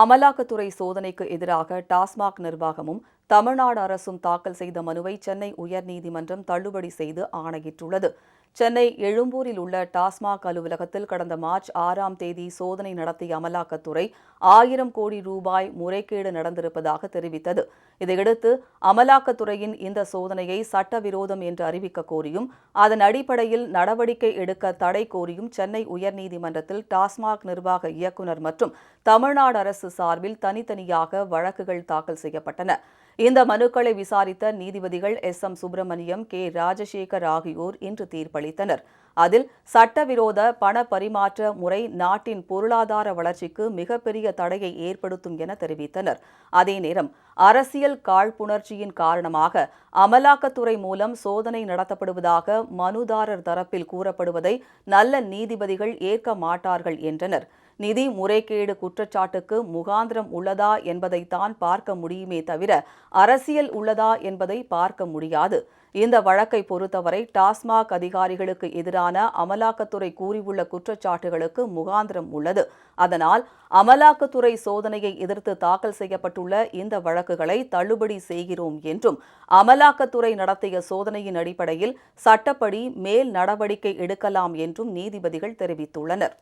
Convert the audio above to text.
அமலாக்கத்துறை சோதனைக்கு எதிராக டாஸ்மாக் நிர்வாகமும் தமிழ்நாடு அரசும் தாக்கல் செய்த மனுவை சென்னை உயர்நீதிமன்றம் தள்ளுபடி செய்து ஆணையிட்டுள்ளது. சென்னை எழும்பூரில் உள்ள டாஸ்மாக் அலுவலகத்தில் கடந்த மார்ச் ஆறாம் தேதி சோதனை நடத்திய அமலாக்கத்துறை ஆயிரம் கோடி ரூபாய் முறைகேடு நடந்திருப்பதாக தெரிவித்தது. இதையடுத்து அமலாக்கத்துறையின் இந்த சோதனையை சட்டவிரோதம் என்று அறிவிக்க கோரியும் அதன் அடிப்படையில் நடவடிக்கை எடுக்க தடை கோரியும் சென்னை உயர்நீதிமன்றத்தில் டாஸ்மாக் நிர்வாக இயக்குநர் மற்றும் தமிழ்நாடு அரசு சார்பில் தனித்தனியாக வழக்குகள் தாக்கல் செய்யப்பட்டன. இந்த மனுக்களை விசாரித்த நீதிபதிகள் S. M. Subramaniam K. Rajasekar ஆகியோர் இன்று தீர்ப்பளித்தனர். அதில் சட்டவிரோத பண பரிமாற்ற முறை நாட்டின் பொருளாதார வளர்ச்சிக்கு மிகப்பெரிய தடையை ஏற்படுத்தும் என தெரிவித்தனர். அதே நேரம் அரசியல் காழ்ப்புணர்ச்சியின் காரணமாக அமலாக்கத்துறை மூலம் சோதனை நடத்தப்படுவதாக மனுதாரர் தரப்பில் கூறப்படுவதை நல்ல நீதிபதிகள் ஏற்க மாட்டார்கள் என்றனர். நிதி முறைகேடு குற்றச்சாட்டுக்கு முகாந்திரம் உள்ளதா என்பதைத்தான் பார்க்க முடியுமே தவிர அரசியல் உள்ளதா என்பதை பார்க்க முடியாது. இந்த வழக்கை பொறுத்தவரை டாஸ்மாக் அதிகாரிகளுக்கு எதிரான அமலாக்கத்துறை கூறியுள்ள குற்றச்சாட்டுகளுக்கு முகாந்திரம் உள்ளது. அதனால் அமலாக்கத்துறை சோதனையை எதிர்த்து தாக்கல் செய்யப்பட்டுள்ள இந்த வழக்குகளை தள்ளுபடி செய்கிறோம் என்றும் அமலாக்கத்துறை நடத்திய சோதனையின் அடிப்படையில் சட்டப்படி மேல் நடவடிக்கை எடுக்கலாம் என்றும் நீதிபதிகள் தெரிவித்துள்ளனர்.